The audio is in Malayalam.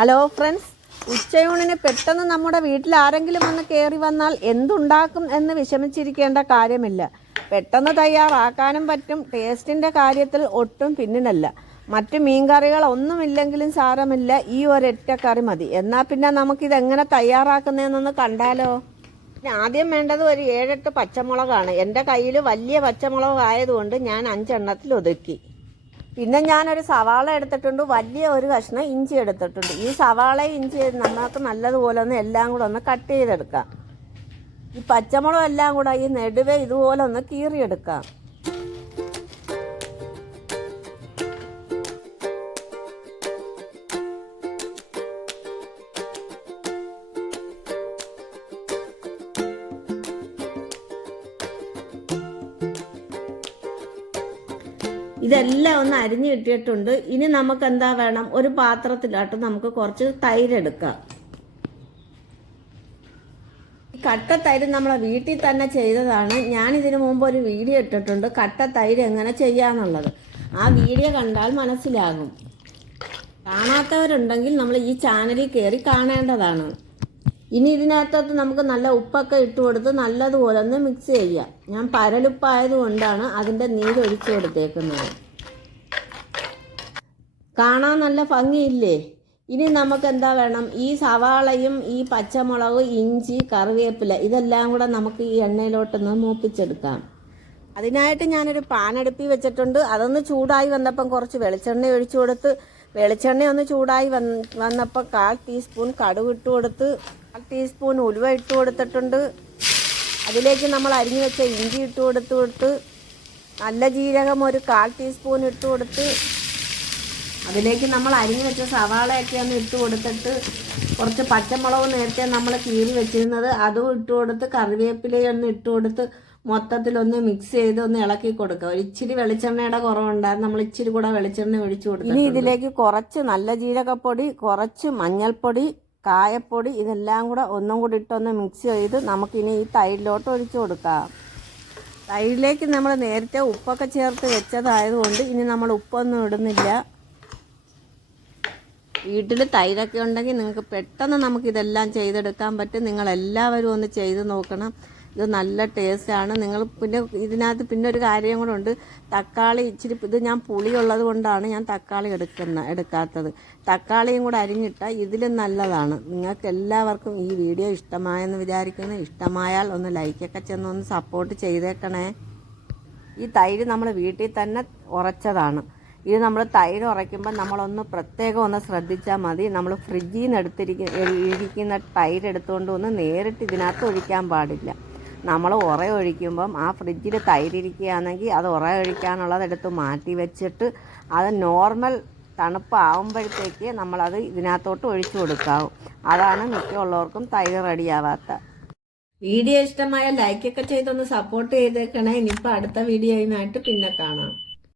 ഹലോ ഫ്രണ്ട്സ്, ഉച്ചയൂണിന് പെട്ടെന്ന് നമ്മുടെ വീട്ടിൽ ആരെങ്കിലും വന്ന് കയറി വന്നാൽ എന്തുണ്ടാക്കും എന്ന് വിഷമിച്ചിരിക്കേണ്ട കാര്യമില്ല. പെട്ടെന്ന് തയ്യാറാക്കാനും പറ്റും. ടേസ്റ്റിൻ്റെ കാര്യത്തിൽ ഒട്ടും പിന്നിലല്ല. മറ്റ് മീൻകറികൾ ഒന്നുമില്ലെങ്കിലും സാരമില്ല, ഈ ഒരൊറ്റ കറി മതി. എന്നാൽ പിന്നെ നമുക്കിതെങ്ങനെ തയ്യാറാക്കുന്നതെന്നൊന്ന് കണ്ടാലോ? ആദ്യം വേണ്ടത് ഒരു 7-8 പച്ചമുളകാണ്. എൻ്റെ കയ്യിൽ വലിയ പച്ചമുളക് ആയതുകൊണ്ട് ഞാൻ 5 എണ്ണത്തിൽ ഒതുക്കി. പിന്നെ ഞാനൊരു സവാള എടുത്തിട്ടുണ്ട്, വലിയ ഒരു കഷ്ണം ഇഞ്ചി എടുത്തിട്ടുണ്ട്. ഈ സവാളയും ഇഞ്ചി നമുക്ക് നല്ലതുപോലെ ഒന്ന് എല്ലാം കൂടെ ഒന്ന് കട്ട് ചെയ്തെടുക്കാം. ഈ പച്ചമുളക് എല്ലാം കൂടെ ഈ നെടുവെ ഇതുപോലെ ഒന്ന് കീറിയെടുക്കാം. ഇതെല്ലാം ഒന്ന് അരിഞ്ഞ് കിട്ടിയിട്ടുണ്ട്. ഇനി നമുക്ക് എന്താ വേണം, ഒരു പാത്രത്തിലാട്ട് നമുക്ക് കുറച്ച് തൈര് എടുക്കാം. കട്ട തൈര് നമ്മളെ വീട്ടിൽ തന്നെ ചെയ്തതാണ്. ഞാൻ ഇതിനു മുമ്പ് ഒരു വീഡിയോ ഇട്ടിട്ടുണ്ട് കട്ട തൈര് എങ്ങനെ ചെയ്യാന്നുള്ളത്. ആ വീഡിയോ കണ്ടാൽ മനസ്സിലാകും. കാണാത്തവരുണ്ടെങ്കിൽ നമ്മൾ ഈ ചാനലിൽ കയറി കാണേണ്ടതാണ്. ഇനി ഇതിനകത്തോട്ട് നമുക്ക് നല്ല ഉപ്പൊക്കെ ഇട്ട് കൊടുത്ത് നല്ലതുപോലെ ഒന്ന് മിക്സ് ചെയ്യാം. ഞാൻ പരലുപ്പായതുകൊണ്ടാണ് അതിൻ്റെ നീരൊഴിച്ച് കൊടുത്തേക്കുന്നത്. കാണാൻ നല്ല ഭംഗിയില്ലേ? ഇനി നമുക്ക് എന്താ വേണം, ഈ സവാളയും ഈ പച്ചമുളക്, ഇഞ്ചി, കറിവേപ്പില ഇതെല്ലാം കൂടെ നമുക്ക് ഈ എണ്ണയിലോട്ടൊന്ന് മൂപ്പിച്ചെടുക്കാം. അതിനായിട്ട് ഞാനൊരു പാനടുപ്പി വെച്ചിട്ടുണ്ട്. അതൊന്ന് ചൂടായി വന്നപ്പം കുറച്ച് വെളിച്ചെണ്ണ ഒഴിച്ചു കൊടുത്ത്, വെളിച്ചെണ്ണ ഒന്ന് ചൂടായി വന്നപ്പോൾ 1/4 ടീസ്പൂൺ കടുക് ഇട്ട് കൊടുത്ത്, 1/4 ടീസ്പൂൺ ഉലുവ ഇട്ട് കൊടുത്തിട്ടുണ്ട്. അതിലേക്ക് നമ്മൾ അരിഞ്ഞു വെച്ച ഇഞ്ചി ഇട്ട് കൊടുത്ത് നല്ല ജീരകം ഒരു 1/4 ടീസ്പൂൺ ഇട്ട് കൊടുത്ത്, അതിലേക്ക് നമ്മൾ അരിഞ്ഞു വെച്ച സവാളയൊക്കെ ഒന്ന് ഇട്ട് കൊടുത്തിട്ട്, കുറച്ച് പച്ചമുളക് നേരത്തെ നമ്മൾ കീറി വെച്ചിരുന്നത് അതും ഇട്ട് കൊടുത്ത്, കറിവേപ്പിലയൊന്ന് ഇട്ട് കൊടുത്ത് മൊത്തത്തിലൊന്ന് മിക്സ് ചെയ്ത് ഒന്ന് ഇളക്കി കൊടുക്കുക. ഒരു ഇച്ചിരി വെളിച്ചെണ്ണയുടെ കുറവുണ്ടായിരുന്നു, നമ്മൾ ഇച്ചിരി കൂടെ വെളിച്ചെണ്ണ ഒഴിച്ചു കൊടുക്കും. ഇനി ഇതിലേക്ക് കുറച്ച് നല്ല ജീരകപ്പൊടി, കുറച്ച് മഞ്ഞൾപ്പൊടി, കായപ്പൊടി ഇതെല്ലാം കൂടെ ഒന്നും കൂടി ഇട്ടൊന്ന് മിക്സ് ചെയ്ത് നമുക്കിനി ഈ തൈരിലോട്ട് ഒഴിച്ചു കൊടുക്കാം. തൈരിലേക്ക് നമ്മൾ നേരത്തെ ഉപ്പൊക്കെ ചേർത്ത് വെച്ചതായതുകൊണ്ട് ഇനി നമ്മൾ ഉപ്പൊന്നും ഇടുന്നില്ല. വീട്ടിൽ തൈരൊക്കെ ഉണ്ടെങ്കിൽ നിങ്ങൾക്ക് പെട്ടെന്ന് നമുക്കിതെല്ലാം ചെയ്തെടുക്കാൻ പറ്റും. നിങ്ങളെല്ലാവരും ഒന്ന് ചെയ്ത് നോക്കണം. ഇത് നല്ല ടേസ്റ്റാണ്. നിങ്ങൾ പിന്നെ ഇതിനകത്ത് പിന്നെ ഒരു കാര്യം കൂടെ ഉണ്ട്. തക്കാളി ഇച്ചിരി, ഇത് ഞാൻ പുളിയുള്ളത് കൊണ്ടാണ് ഞാൻ തക്കാളി എടുക്കാത്തത്. തക്കാളിയും കൂടെ അരിഞ്ഞിട്ടാൽ ഇതിലും നല്ലതാണ്. നിങ്ങൾക്ക് എല്ലാവർക്കും ഈ വീഡിയോ ഇഷ്ടമായെന്ന് വിചാരിക്കുന്നു. ഇഷ്ടമായാൽ ഒന്ന് ലൈക്കൊക്കെ ചെന്നൊന്ന് സപ്പോർട്ട് ചെയ്തേക്കണേ. ഈ തൈര് നമ്മൾ വീട്ടിൽ തന്നെ ഉറച്ചതാണ്. ഇത് നമ്മൾ തൈര് ഉറയ്ക്കുമ്പോൾ നമ്മളൊന്ന് പ്രത്യേകം ഒന്ന് ശ്രദ്ധിച്ചാൽ മതി. നമ്മൾ ഫ്രിഡ്ജിൽ നിന്ന് ഇരിക്കുന്ന തൈര് എടുത്തുകൊണ്ട് ഒന്ന് നേരിട്ട് ഇതിനകത്ത് ഒഴിക്കാൻ പാടില്ല. നമ്മൾ ഒഴിക്കുമ്പം ആ ഫ്രിഡ്ജിൽ തൈരിരിക്കുകയാണെങ്കിൽ അത് ഒഴിക്കാനുള്ളത് എടുത്ത് മാറ്റി വെച്ചിട്ട് അത് നോർമൽ തണുപ്പാവുമ്പോഴത്തേക്ക് നമ്മളത് ഇതിനകത്തോട്ട് ഒഴിച്ചു കൊടുക്കാവും. അതാണ് മിക്കുള്ളവർക്കും തൈര് റെഡിയാവാത്ത. വീഡിയോ ഇഷ്ടമായ ലൈക്കൊക്കെ ചെയ്തൊന്ന് സപ്പോർട്ട് ചെയ്തേക്കണേ. ഇനിയിപ്പോൾ അടുത്ത വീഡിയോയുമായിട്ട് പിന്നെ കാണാം.